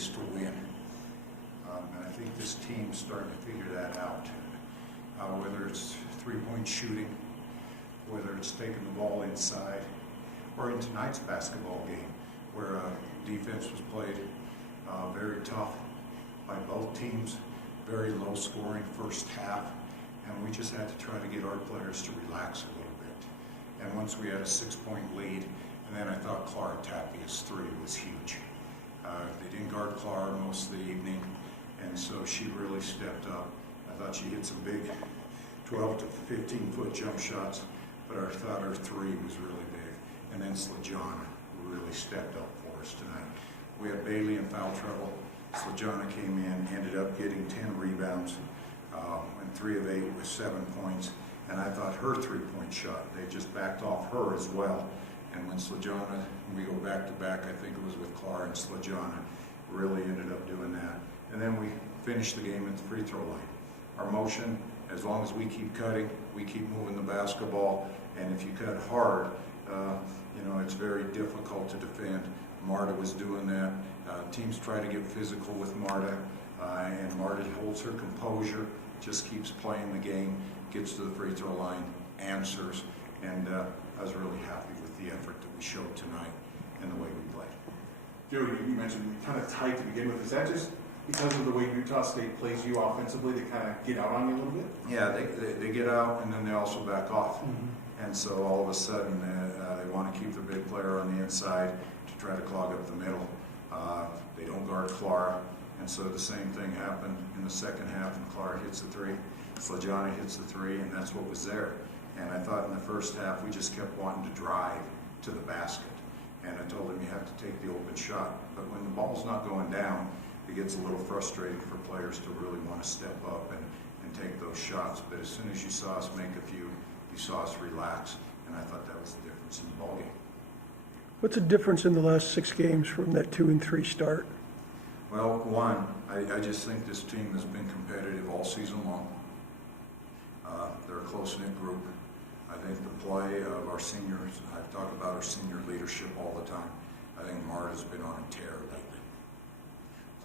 ways to win. And I think this team's starting to figure that out. Whether it's three-point shooting, whether it's taking the ball inside, or in tonight's basketball game, where defense was played very tough by both teams, very low scoring first half, and we just had to try to get our players to relax a little bit. And once we had a 6-point lead, and then I thought Clara Tapia's three was huge. They didn't guard Clara most of the evening, and so she really stepped up. I thought she hit some big 12 to 15-foot jump shots, but I thought her three was really big. And then Slajana really stepped up for us tonight. We had Bailey in foul trouble. Slajana came in, ended up getting 10 rebounds, went 3 of 8 with 7 points. And I thought her three-point shot, they just backed off her as well. And when Slajana, we go back to back, I think it was with Clara and Slajana, really ended up doing that. And then we finished the game at the free throw line. Our motion, as long as we keep cutting, we keep moving the basketball, and if you cut hard, it's very difficult to defend. Marta was doing that. Teams try to get physical with Marta, and Marta holds her composure, just keeps playing the game, gets to the free throw line, answers, and I was really happy with the effort that we showed tonight and the way we played. Joe, you mentioned kind of tight to begin with. Is that just because of the way Utah State plays you offensively, they kind of get out on you a little bit? Yeah, they get out, and then they also back off. Mm-hmm. And so all of a sudden, they want to keep their big player on the inside to try to clog up the middle. They don't guard Clara, and so the same thing happened in the second half, and Clara hits the three. Slajana hits the three, and that's what was there. And I thought in the first half, we just kept wanting to drive to the basket. And I told them, you have to take the open shot. But when the ball's not going down, it gets a little frustrating for players to really want to step up and take those shots. But as soon as you saw us make a few, you saw us relax, and I thought that was the difference in the ballgame. What's the difference in the last 6 games from that 2 and 3 start? Well, one, I just think this team has been competitive all season long. They're a close-knit group. I think the play of our seniors, I've talked about our senior leadership all the time. I think Marta's been on a tear lately.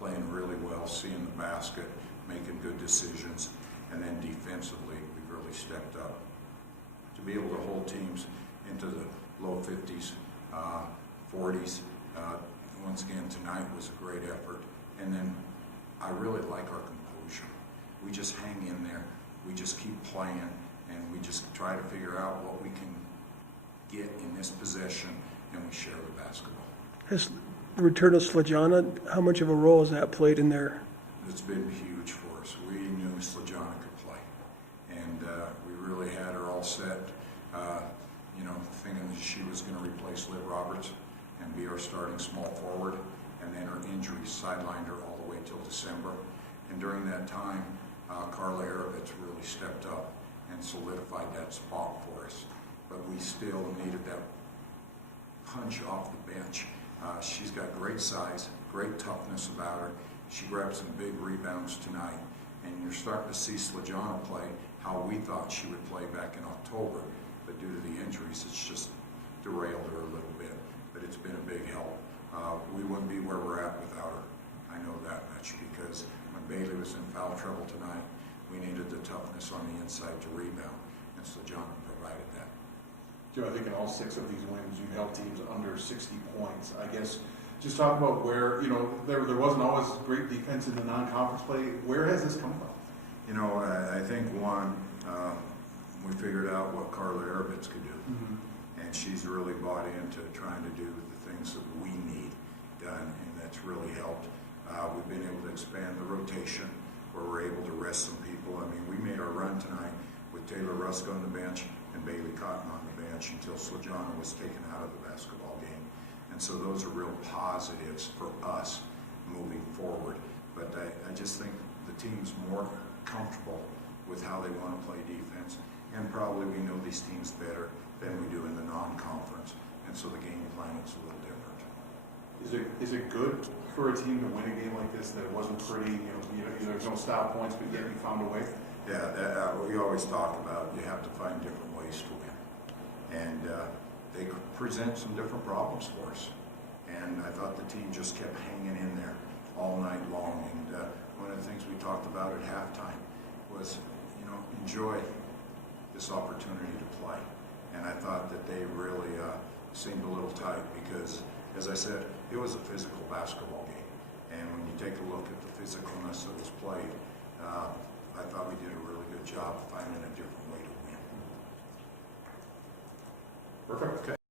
Playing really well, seeing the basket, making good decisions, and then defensively, we've really stepped up. To be able to hold teams into the low 50s, 40s, once again tonight was a great effort. And then I really like our composure. We just hang in there, we just keep playing, and we just try to figure out what we can get in this possession, and we share the basketball. Has the return of Slajana, how much of a role has that played in there? It's been huge for us. We knew Slajana could play, and we really had her all set, thinking that she was going to replace Liv Roberts and be our starting small forward, and then her injury sidelined her all the way till December. And during that time, Carla Aravitz really stepped up and solidified that spot for us. But we still needed that punch off the bench. She's got great size, great toughness about her. She grabbed some big rebounds tonight, and you're starting to see Slajana play how we thought she would play back in October. But due to the injuries, it's just derailed her a little bit. But it's been a big help. We wouldn't be where we're at without her. I know that much, because when Bailey was in foul trouble tonight, we needed the toughness on the inside to rebound, and Slajana provided that. Joe, I think in all 6 of these wins, you've held teams under 60 points. I guess just talk about where, there wasn't always great defense in the non-conference play. Where has this come from? I think one, we figured out what Carla Aravitz could do. Mm-hmm. And she's really bought into trying to do the things that we need done, and that's really helped. We've been able to expand the rotation where we're able to rest some people. I mean, we made our run tonight with Taylor Rusk on the bench and Bailey Cotton on the bench until Slajana was taken out of the basketball game. And so those are real positives for us moving forward. But I just think the team's more comfortable with how they want to play defense, and probably we know these teams better than we do in the non-conference, and so the game plan is a little different. Is it good for a team to win a game like this that wasn't pretty, there's no style points, but yet you found a way? Yeah, we always talk about you have to find different ways to win, and they present some different problems for us. And I thought the team just kept hanging in there all talked about at halftime was, enjoy this opportunity to play. And I thought that they really seemed a little tight because, as I said, it was a physical basketball game. And when you take a look at the physicalness that was played, I thought we did a really good job finding a different way to win. Perfect. Okay.